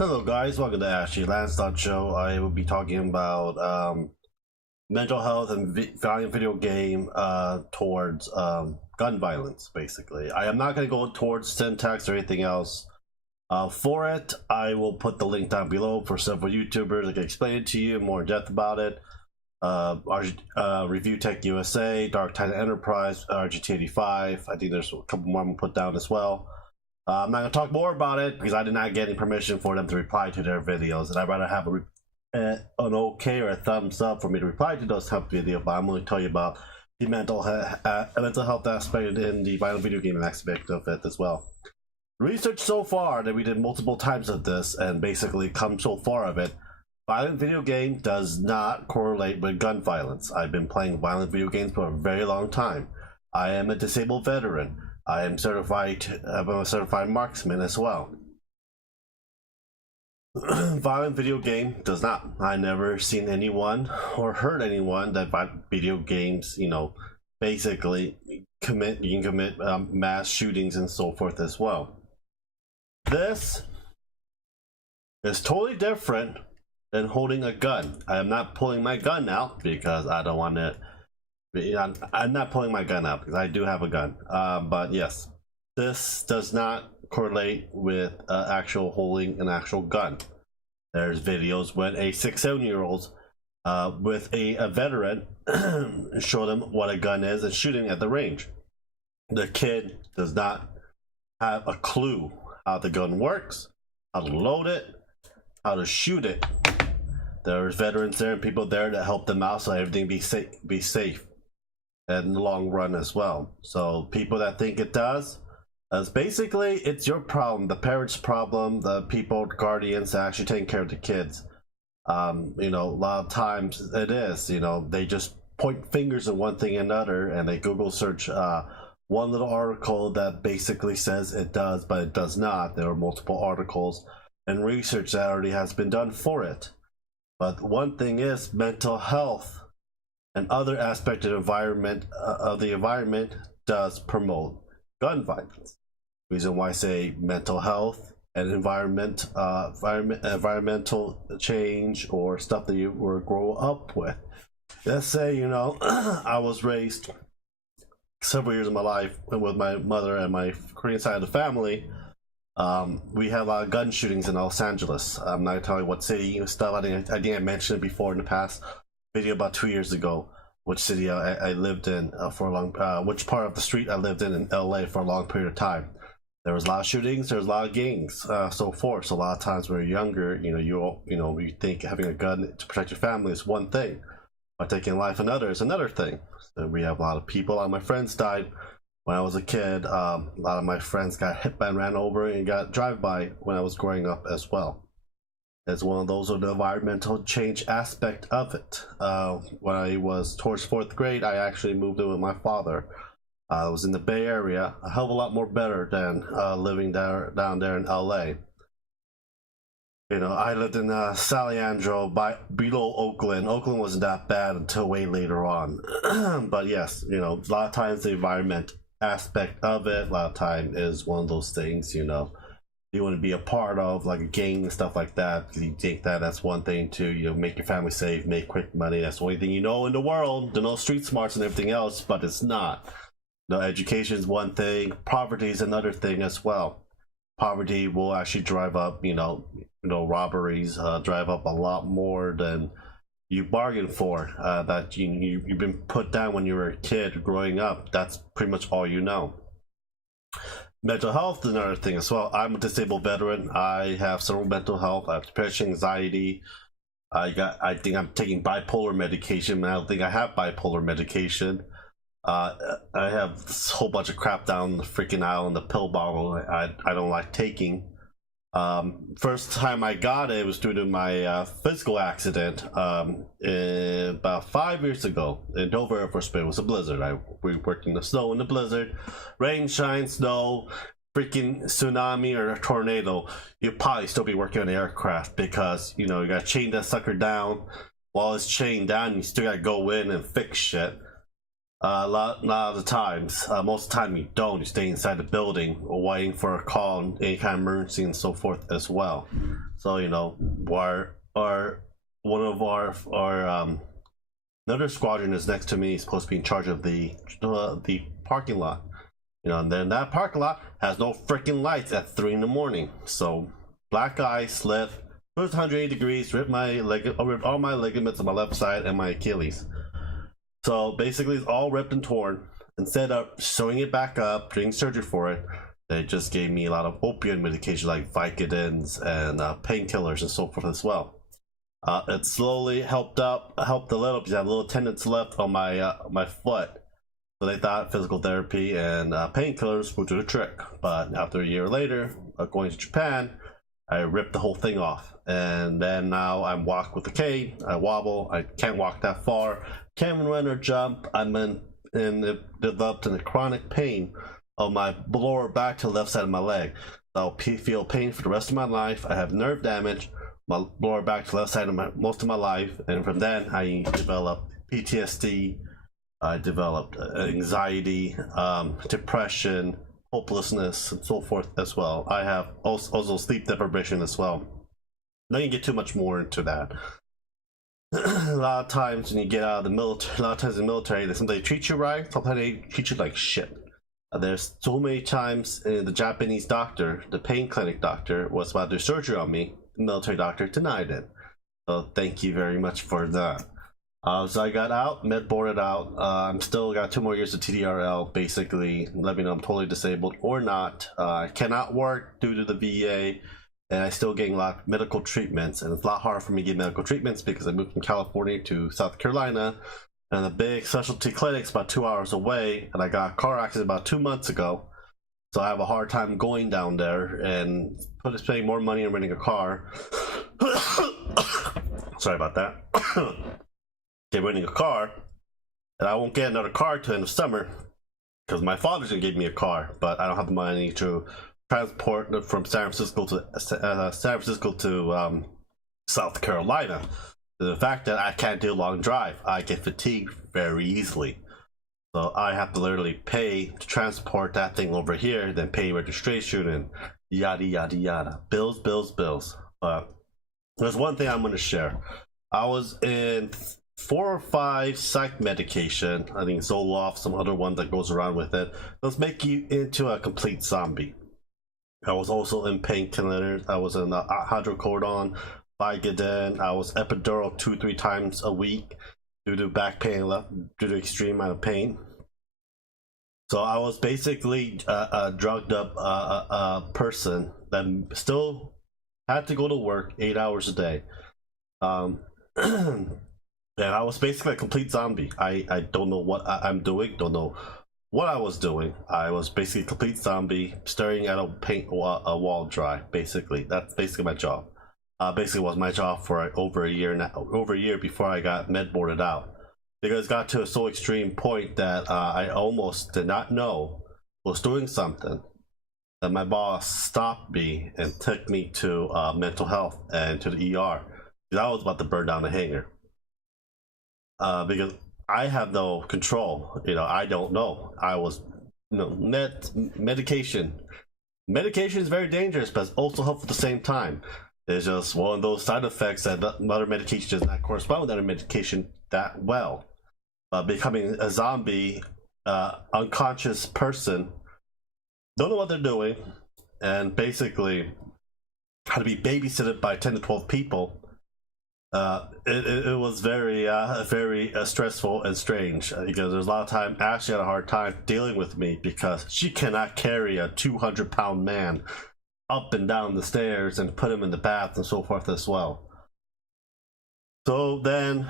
Hello guys, welcome to Ashley Lancelot Show. I will be talking about mental health and value video game towards gun violence, basically. I am not going to go towards syntax or anything else. For it, I will put the link down below for several YouTubers that can explain it to you more in depth about it. ReviewTech USA, Dark Titan Enterprise, RGT85. I think there's a couple more I'm going to put down as well. I'm not going to talk more about it because I did not get any permission for them to reply to their videos, and I'd rather have an okay or a thumbs up for me to reply to those type of videos. But I'm going to tell you about the mental health aspect and the violent video game aspect of it as well. Research so far that we did multiple times of this and basically come so far of it, violent video game does not correlate with gun violence. I've been playing violent video games for a very long time. I am a disabled veteran. I am certified. I'm a certified marksman as well. Violent video game does not. I never seen anyone or heard anyone that video games, basically you can commit mass shootings and so forth as well. This is totally different than holding a gun. I am not pulling my gun out because I don't want to. I'm not pulling my gun out because I do have a gun. But yes, this does not correlate with actual holding an actual gun. There's videos when a 6-7-year-old with a veteran show them what a gun is and shooting at the range. The kid does not have a clue how the gun works, how to load it, how to shoot it. There's veterans there and people there to help them out so everything be safe in the long run as well. So people that think it does, basically it's your problem, the parents' problem, the people, guardians that actually taking care of the kids. A lot of times it is, they just point fingers at one thing and another, and they Google search one little article that basically says it does, but it does not. There are multiple articles and research that already has been done for it. But one thing is mental health and other aspect of the environment does promote gun violence. Reason why I say mental health and environmental change or stuff that you were grow up with. Let's say I was raised several years of my life with my mother and my Korean side of the family. We had a lot of gun shootings in Los Angeles. I'm not telling you what city and stuff. I think I mentioned it before in the past video about 2 years ago, which city I lived in for a long, which part of the street I lived in LA for a long period of time. There was a lot of shootings, there was a lot of gangs, so forth. So a lot of times when you're younger, you think having a gun to protect your family is one thing, but taking life another is another thing. So we have a lot of people. A lot of my friends died when I was a kid. A lot of my friends got hit by and ran over and got drive-by when I was growing up as well. It's one of those of the environmental change aspect of it. When I was towards 4th grade, I actually moved in with my father. I was in the Bay Area, a hell of a lot more better than living down there in LA. I lived in San Leandro, below Oakland. Oakland wasn't that bad until way later on. But yes, a lot of times the environment aspect of it, a lot of time is one of those things, you want to be a part of, like a gang and stuff like that, because you think that that's one thing to make your family safe, make quick money. That's the only thing in the world. To know street smarts and everything else, but it's not. Education is one thing, poverty is another thing as well. Poverty will actually drive up robberies, drive up a lot more than you bargained for, that you've been put down when you were a kid growing up. That's pretty much all you know. Mental health is another thing as well. I'm a disabled veteran. I have several mental health. I have depression, anxiety. I think I'm taking bipolar medication. I don't think I have bipolar medication. I have a whole bunch of crap down the freaking aisle in the pill bottle I don't like taking. First time I got it was due to my physical accident about 5 years ago in Dover Air Force Base. It was a blizzard. We worked in the snow in the blizzard, rain, shine, snow, freaking tsunami or a tornado. You'd probably still be working on the aircraft because you gotta chain that sucker down. While it's chained down, you still gotta go in and fix shit. lot of the times, most of the time you don't. You stay inside the building waiting for a call, any kind of emergency, and so forth as well. So you know, one of our another squadron is next to me. Is supposed to be in charge of the parking lot. You know, and then that parking lot has no freaking lights at 3 in the morning. So black eye slip, it was 180 degrees, ripped all my ligaments on my left side and my Achilles. So basically it's all ripped and torn. Instead of sewing it back up, doing surgery for it, they just gave me a lot of opioid medication like Vicodins and painkillers and so forth as well. It slowly helped a little because I have little tendons left on my foot. So they thought physical therapy and painkillers would do the trick. But after a year later, going to Japan, I ripped the whole thing off. And then now I'm walk with a cane, I wobble, I can't walk that far, can't even run or jump. I'm developed in a chronic pain of my lower back to the left side of my leg. I'll feel pain for the rest of my life. I have nerve damage, my lower back to the left side of most of my life. And from then I developed PTSD, I developed anxiety, depression, hopelessness, and so forth as well. I have also sleep deprivation as well. Not gonna get too much more into that. A lot of times when you get out of the military, a lot of times in the military, sometimes they treat you right, sometimes they treat you like shit. There's so many times the Japanese doctor, the pain clinic doctor, was about to do surgery on me. The military doctor denied it. So thank you very much for that. So I got out, med boarded out. I'm still got 2 more years of TDRL, basically let me know I'm totally disabled or not. I cannot work due to the VA, and I still getting a lot of medical treatments, and it's a lot harder for me to get medical treatments because I moved from California to South Carolina, and the big specialty clinic's about 2 hours away, and I got a car accident about 2 months ago. So I have a hard time going down there and spending more money on renting a car. Sorry about that. Renting a car, and I won't get another car till end of summer because my father's gonna give me a car, but I don't have the money to transport from San Francisco to South Carolina. The fact that I can't do a long drive, I get fatigued very easily, so I have to literally pay to transport that thing over here, then pay registration and yada yada yada, bills. There's one thing I'm going to share. I was in 4 or 5 psych medication, I think Zoloft, some other one that goes around with it. Those make you into a complete zombie. I was also in painkillers. I was in hydrocodone, Vicodin. I was epidural 2-3 times a week due to back pain, due to extreme amount of pain. So I was basically a drugged up person that still had to go to work 8 hours a day. And I was basically a complete zombie. I don't know what I'm doing, don't know what I was doing. I was basically a complete zombie, staring at a wall dry, basically. That's basically my job. Basically was my job for over a year before I got med boarded out. Because it got to a so extreme point that I almost did not know I was doing something. And my boss stopped me and took me to mental health and to the ER. Because I was about to burn down the hangar. Because I have no control, I don't know. I was, medication is very dangerous, but it's also helpful at the same time. It's just one of those side effects that other medication does not correspond with other medication that well. Becoming a zombie, unconscious person, don't know what they're doing, and basically had to be babysitted by 10 to 12 people. It was very stressful and strange because there's a lot of time Ashley had a hard time dealing with me because she cannot carry a 200-pound man up and down the stairs and put him in the bath and so forth as well. So then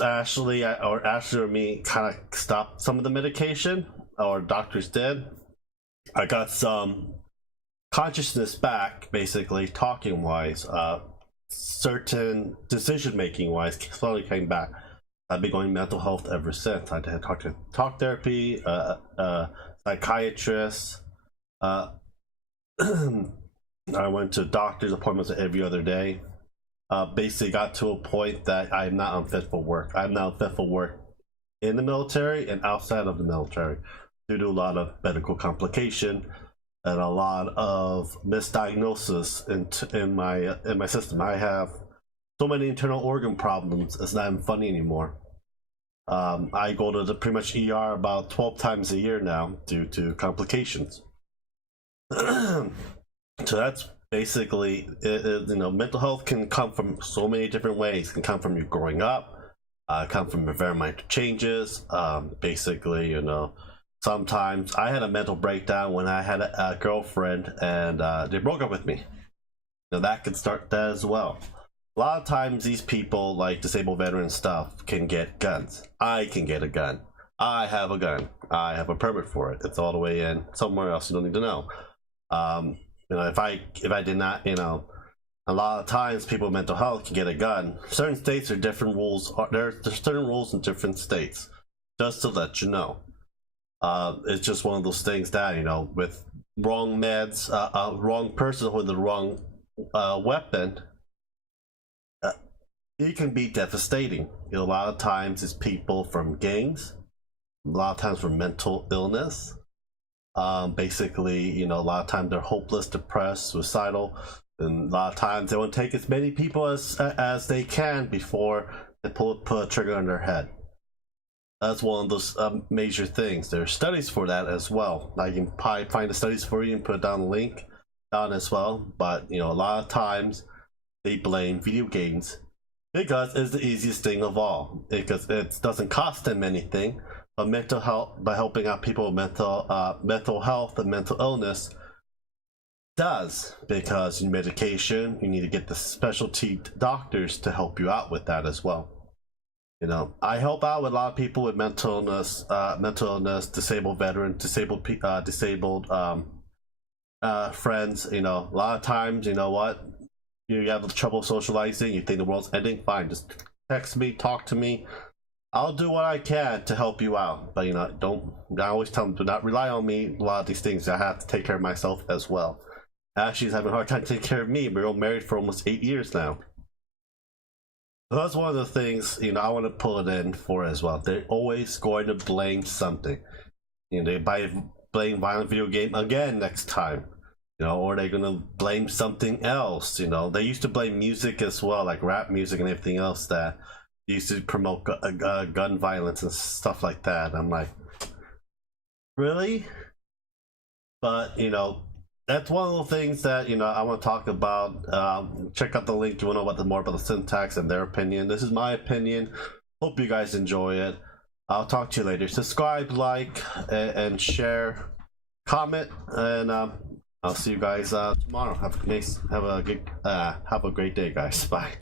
Ashley or me kind of stopped some of the medication, or doctors did. I got some consciousness back, basically talking wise, certain decision making wise slowly came back. I've been going mental health ever since. I had talk therapy, psychiatrist. I went to doctor's appointments every other day. basically got to a point that I'm not unfit for work. I'm not unfit for work in the military and outside of the military due to a lot of medical complication and a lot of misdiagnosis in my system. I have so many internal organ problems. It's not even funny anymore. I go to the pretty much ER about 12 times a year now due to complications. So that's basically it. You know, mental health can come from so many different ways. It can come from you growing up, come from environmental changes. Basically, you know, sometimes I had a mental breakdown when I had a girlfriend and they broke up with me. Now that could start that as well. A lot of times these people, like disabled veteran stuff, can get guns. I can get a gun. I have a gun. I have a permit for it. It's all the way in somewhere else you don't need to know. You know, if I did not, you know, a lot of times people with mental health can get a gun. Certain states are different rules. There's certain rules in different states. Just to let you know, it's just one of those things that, you know, with wrong meds, wrong person with the wrong weapon, it can be devastating. You know, a lot of times it's people from gangs, a lot of times from mental illness. Basically, you know, a lot of times they're hopeless, depressed, suicidal, and a lot of times they want to take as many people as they can before they put a trigger on their head. That's one of those major things. There are studies for that as well. I can probably find the studies for you and put down the link down as well. But you know, a lot of times they blame video games because it's the easiest thing of all. Because it doesn't cost them anything. But mental health, by helping out people with mental health and mental illness, does, because you need medication, you need to get the specialty doctors to help you out with that as well. You know, I help out with a lot of people with mental illness, disabled veterans, disabled friends. You know, a lot of times, you know what, you have trouble socializing, you think the world's ending, fine, just text me, talk to me. I'll do what I can to help you out, but you know, I always tell them, do not rely on me. A lot of these things I have to take care of myself as well. Ashley's having a hard time taking care of me. We're all married for almost 8 years now. So that's one of the things, you know, I want to pull it in for as well. They're always going to blame something. You know, they might blame violent video game again next time. You know, or they're gonna blame something else. You know, they used to blame music as well, like rap music and everything else that used to promote gun violence and stuff like that. I'm like, really? But you know, that's one of the things that, you know, I want to talk about. Check out the link. You want to know more about the syntax and their opinion. This is my opinion. Hope you guys enjoy it. I'll talk to you later. Subscribe, like, and share, comment, and I'll see you guys tomorrow. Have a great day, guys. Bye.